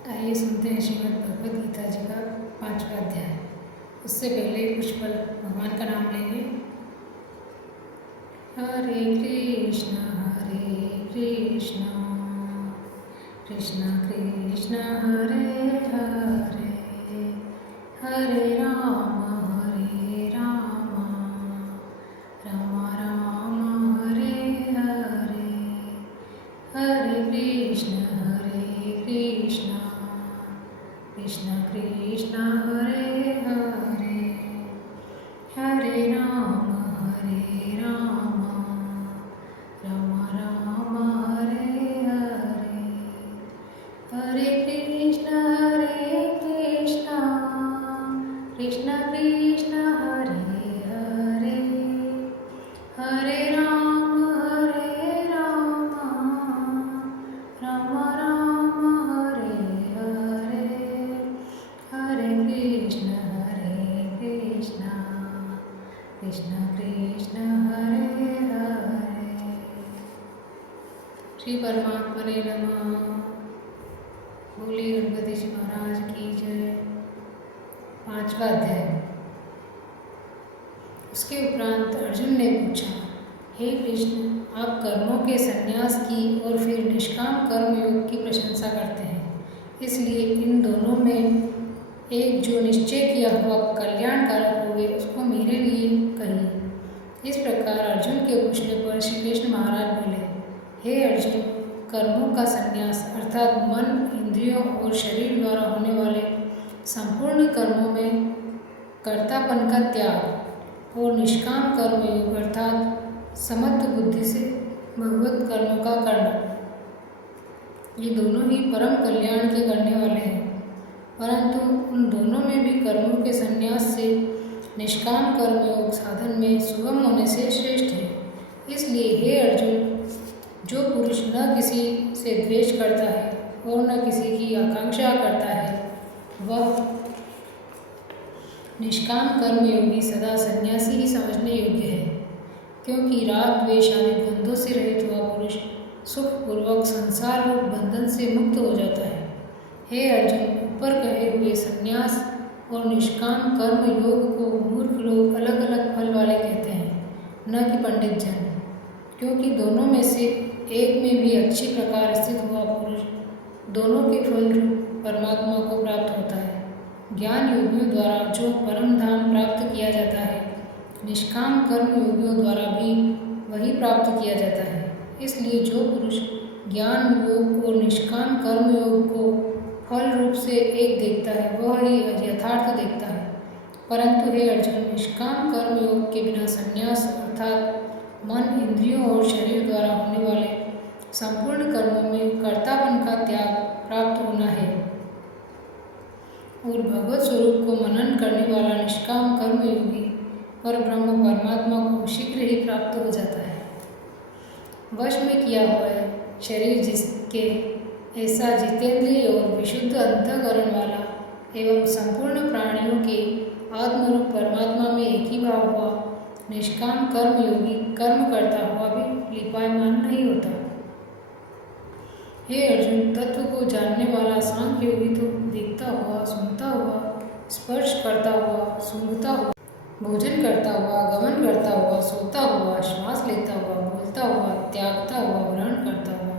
आइए सुनते हैं श्रीमद् भगवद गीता जी का 5वां अध्याय। उससे पहले कुछ पल भगवान का नाम लेंगे। हरे कृष्णा कृष्णा कृष्णा हरे हरे, हरे राम राम राम हरे हरे, हरे कृष्णा कृष्णा कृष्णा हरे हरे, हरे राम राम राम हरे हरे, हरे कृष्णा कृष्णा कृष्णा हरे हरे, हरे राम राम राम हरे हरे, हरे कृष्णा कृष्णा कृष्णा हरे हरे। श्री परमात्मने नमः। बोले गणपति जी महाराज की जय। 5वां अध्याय। उसके उपरांत अर्जुन ने पूछा, हे कृष्ण, आप कर्मों के संन्यास की और फिर निष्काम कर्म योग की प्रशंसा करते हैं, इसलिए इन दोनों में एक जो निश्चय किया हुआ कल्याणकारक होवे उसको मेरे लिए कहिए। इस प्रकार अर्जुन के पूछने पर श्री कृष्ण महाराज बोले, हे अर्जुन, कर्मों का संन्यास अर्थात मन, इंद्रियों और शरीर द्वारा होने वाले संपूर्ण कर्मों में कर्तापन का त्याग और निष्काम कर्म योग अर्थात समत्व बुद्धि से भगवत कर्मों का करना, ये दोनों ही परम कल्याण के करने वाले हैं। परंतु उन दोनों में भी कर्मों के संन्यास से निष्काम कर्म योग साधन में सुगम होने से श्रेष्ठ है। इसलिए हे अर्जुन, जो पुरुष न किसी से द्वेष करता है और न किसी की आकांक्षा करता है, वह निष्काम कर्म योगी सदा सन्यासी ही समझने योग्य है, क्योंकि राग द्वेष आदि द्वंद्वों से रहित हुआ पुरुष सुखपूर्वक संसार रूप बंधन से मुक्त हो जाता है। हे अर्जुन, ऊपर कहे हुए संन्यास और निष्काम कर्म योग को मूर्ख लोग अलग अलग फल वाले कहते हैं, न कि पंडित जन, क्योंकि दोनों में से एक में भी अच्छी प्रकार स्थित हुआ पुरुष दोनों के फल रूप परमात्मा को प्राप्त होता है। ज्ञान योगियों द्वारा जो परम धाम प्राप्त किया जाता है, निष्काम कर्म योगियों द्वारा भी वही प्राप्त किया जाता है। इसलिए जो पुरुष ज्ञान योग और निष्काम कर्म योग को फल रूप से एक देखता है, वह ही यथार्थ देखता है। परंतु हे अर्जुन, निष्काम कर्म योग के बिना संन्यास अर्थात मन, इंद्रियों और शरीर द्वारा होने वाले संपूर्ण कर्मों में कर्तापन का त्याग प्राप्त होना है और भगवत स्वरूप को मनन करने वाला निष्काम कर्म योगी पर ब्रह्म परमात्मा को शीघ्र ही प्राप्त हो जाता है। वश में किया हुआ है शरीर जिसके ऐसा जितेंद्रिय और विशुद्ध अंतःकरण वाला एवं संपूर्ण प्राणियों के आत्मरूप परमात्मा में एक ही भाव हुआ निष्काम कर्म योगी कर्म करता हुआ भी लिपायमान नहीं होता। हे अर्जुन, तत्व को जानने वाला सांख्य योगी तो देखता हुआ, सुनता हुआ, स्पर्श करता हुआ, सूंघता हुआ, भोजन करता हुआ, गमन करता हुआ, सोता हुआ, श्वास लेता हुआ, बोलता हुआ, त्यागता हुआ, ग्रहण करता हुआ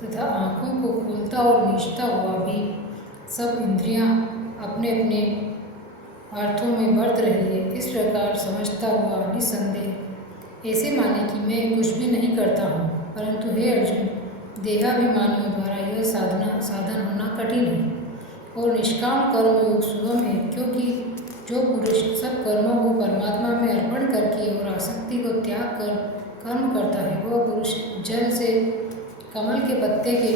तथा आँखों को खोलता और मीचता हुआ भी सब इंद्रियां अपने अपने अर्थों में बरत रही है, इस प्रकार समझता हुआ निसंदेह ऐसे माने कि मैं कुछ भी नहीं करता हूँ। परंतु हे अर्जुन, देहाभिमानियों द्वारा यह साधन होना कठिन है और निष्काम कर्म योग सुगम है, क्योंकि जो पुरुष सब कर्मों को परमात्मा में अर्पण करके और आसक्ति को त्याग कर कर्म करता है, वह पुरुष जल से कमल के पत्ते के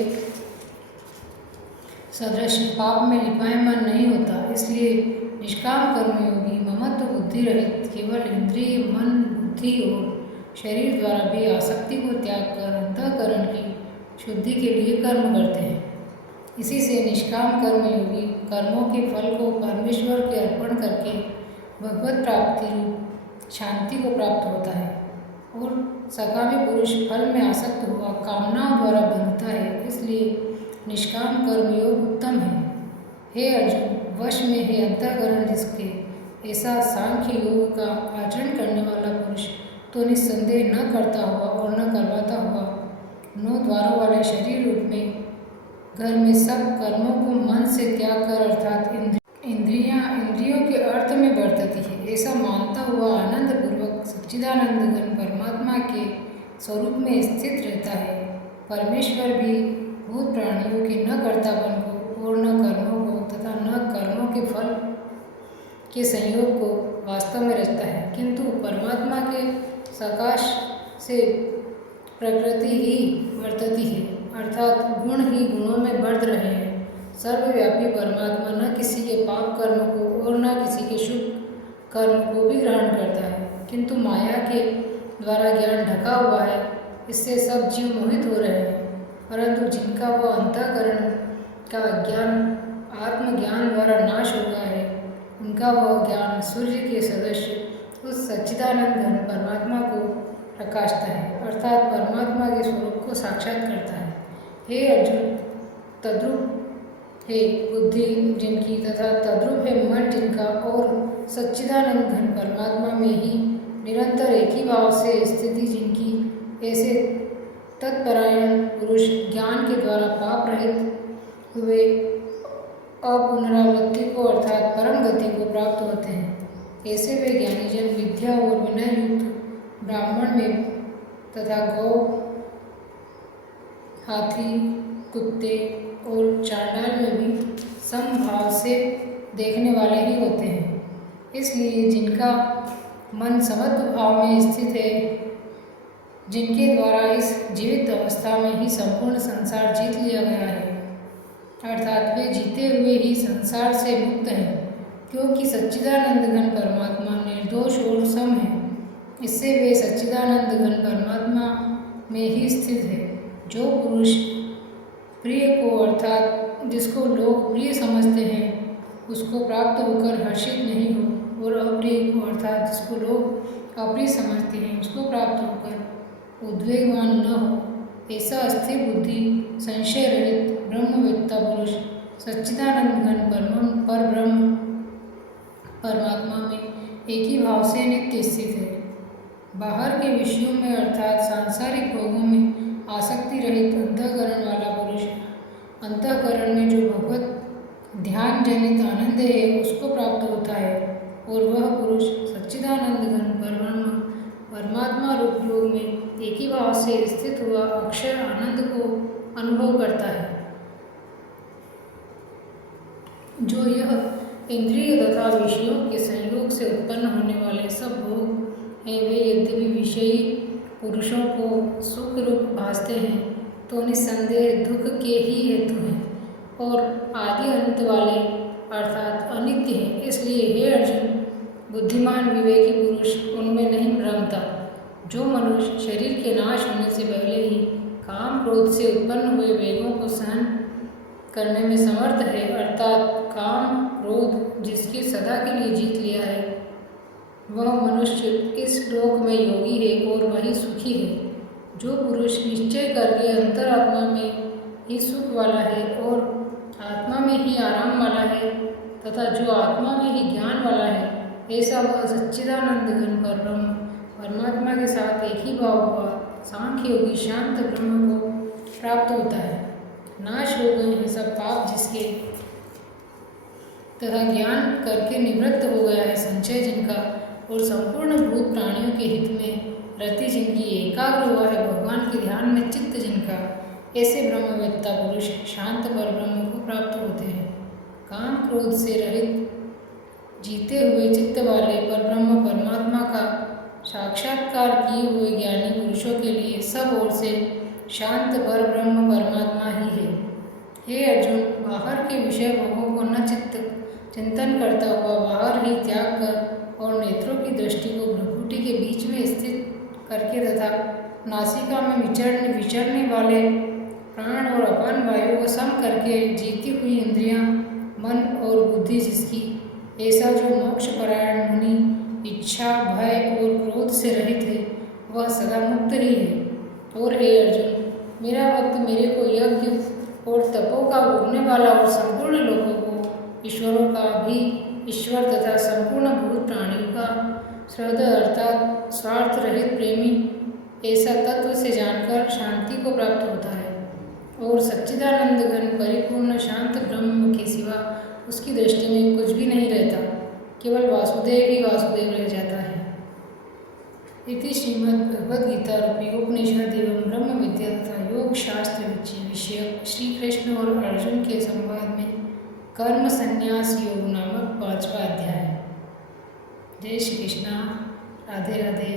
सदृश पाप में लिपायमान नहीं होता। इसलिए निष्काम कर्म योगी ममत्व बुद्धि रहित केवल इंद्रिय, मन, बुद्धि और शरीर द्वारा भी आसक्ति को त्याग कर अंतःकरण की शुद्धि के लिए कर्म करते हैं। इसी से निष्काम कर्म योगी कर्मों के फल को परमेश्वर के अर्पण करके भगवत प्राप्ति रूप शांति को प्राप्त होता है और सकामी पुरुष फल में आसक्त हुआ कामनाओं द्वारा बंधता है। इसलिए निष्काम कर्मयोग उत्तम है। हे अर्जुन, वश में है अंतःकरण जिसके, ऐसा सांख्य योग का आचरण करने वाला पुरुष तो निस्संदेह न करता हुआ और न करवाता हुआ 9 द्वारों वाले शरीर रूप में घर में सब कर्मों को मन से त्याग कर अर्थात इंद्रियों के अर्थ में बरतती है, ऐसा मानता हुआ आनंद पूर्वक सच्चिदानंद घन परमात्मा के स्वरूप में स्थित रहता है। परमेश्वर भी भूत प्राणियों के न कर्तापन को और न कर्मों को तथा न कर्मों के फल के संयोग को वास्तव में रचता है, किंतु परमात्मा के सकाश से प्रकृति ही वर्तती है, अर्थात गुण ही गुणों में बढ़ रहे हैं। सर्वव्यापी परमात्मा न किसी के पाप कर्म को और न किसी के शुभ कर्म को भी ग्रहण करता है, किंतु माया के द्वारा ज्ञान ढका हुआ है, इससे सब जीव मोहित हो रहे हैं। परंतु जिनका वह अंतःकरण का ज्ञान आत्मज्ञान द्वारा नाश हो गया है, उनका वह ज्ञान सूर्य के सदृश उस सच्चिदानंद घन परमात्मा को प्रकाशता है, अर्थात परमात्मा के स्वरूप को साक्षात करता है। हे अर्जुन, तद्रूप है बुद्धि जिनकी तथा तद्रूप है मन जिनका और सच्चिदानंद घन परमात्मा में ही निरंतर एक ही भाव से स्थिति जिनकी, ऐसे तत्परायण पुरुष ज्ञान के द्वारा पाप रहित हुए अपुनरावृत्ति को अर्थात परम गति को प्राप्त होते हैं। ऐसे वे ज्ञानीजन विद्या और विनय युक्त ब्राह्मण में तथा गौ, हाथी, कुत्ते और चांडाल में भी समभाव से देखने वाले ही होते हैं। इसलिए जिनका मन समत्व भाव में स्थित है, जिनके द्वारा इस जीवित अवस्था में ही संपूर्ण संसार जीत लिया गया है, अर्थात वे जीते हुए ही संसार से मुक्त हैं, क्योंकि सच्चिदानंद घन परमात्मा निर्दोष और सम है। इससे वे सच्चिदानंद घन परमात्मा में ही स्थित है। जो पुरुष प्रिय को अर्थात जिसको लोग प्रिय समझते हैं उसको प्राप्त होकर हर्षित नहीं हो, और अप्रिय को अर्थात जिसको लोग अप्रिय समझते हैं उसको प्राप्त होकर उद्वेगवान न हो, ऐसा स्थिर बुद्धि संशय रहित ब्रह्मवेत्ता पुरुष सच्चिदानंद घन परब्रह्म परमात्मा में एक ही भाव से नित्य स्थित है। बाहर के विषयों में अर्थात सांसारिक भोगों में आसक्ति रहित अंतःकरण वाला पुरुष अंतःकरण में जो भगवत ध्यान जनित आनंद है उसको प्राप्त होता है, और वह पुरुष सच्चिदानंद घन परमात्मा रूप योग में एक ही भाव से स्थित हुआ अक्षर आनंद को अनुभव करता है। जो यह इंद्रिय तथा विषयों के संयोग से उत्पन्न होने वाले सब भोग हैं, वे यद्यपि विषयी पुरुषों को सुख रूप भासते हैं, तो निस्संदेह दुख के ही हेतु हैं और आदि अंत वाले अर्थात अनित्य हैं। इसलिए हे अर्जुन, बुद्धिमान विवेकी पुरुष उनमें नहीं भ्रमता। जो मनुष्य शरीर के नाश होने से पहले ही काम क्रोध से उत्पन्न हुए वेगों को सहन करने में समर्थ है, अर्थात काम क्रोध जिसके सदा के लिए जीत लिया है, वह मनुष्य इस लोक में योगी है और वही सुखी है। जो पुरुष निश्चय करके अंतरात्मा में ही सुख वाला है और आत्मा में ही आराम वाला है तथा जो आत्मा में ही ज्ञान वाला है, ऐसा वह सच्चिदानंद घन परब्रह्म परमात्मा के साथ एक ही भाव हुआ सांख्य योगी शांत ब्रह्म को प्राप्त होता है। नाश हो गए हैं सब पाप जिसके तथा ज्ञान करके निवृत्त हो गया है संचय जिनका, और संपूर्ण भूत प्राणियों के हित में रति जिनकी एकाग्र हुआ है भगवान के ध्यान में चित्त जिनका, ऐसे ब्रह्मवेत्ता पुरुष शांत पर ब्रह्म को प्राप्त होते हैं। काम क्रोध से रहित जीते हुए चित्त वाले पर ब्रह्म परमात्मा का साक्षात्कार किए हुए ज्ञानी पुरुषों के लिए सब ओर से शांत पर ब्रह्म परमात्मा ही है। हे अर्जुन, बाहर के विषय भोगों को न चिंतन करता हुआ बाहर ही त्याग कर और नेत्रों की दृष्टि को भ्रुकुटी के बीच में स्थित करके तथा नासिका में विचरने वाले प्राण और अपान वायु को सम करके जीती हुई इंद्रियां, मन और बुद्धि जिसकी, ऐसा जो मोक्ष परायण मुनि इच्छा, भय और क्रोध से रहित है, वह सदा मुक्त ही है। और हे अर्जुन, मेरा भक्त मेरे को यज्ञ और तपों का भोगने वाला और संपूर्ण लोगों को ईश्वरों का भी ईश्वर तथा संपूर्ण भूत प्राणियों का श्रद्धा अर्थात स्वार्थ रहित प्रेमी ऐसा तत्व से जानकर शांति को प्राप्त होता है और सच्चिदानंद घन परिपूर्ण शांत ब्रह्म के सिवा उसकी दृष्टि में कुछ भी नहीं रहता, केवल वासुदेव ही वासुदेव रह जाता है। इति श्रीमद् भगवद गीता रूपी उपनिषद एवं ब्रह्म विद्या तथा योग शास्त्र विषयक श्री कृष्ण और अर्जुन के संवाद में कर्म संन्यास योग नामक 5वां अध्याय। जय श्री कृष्णा। राधे राधे।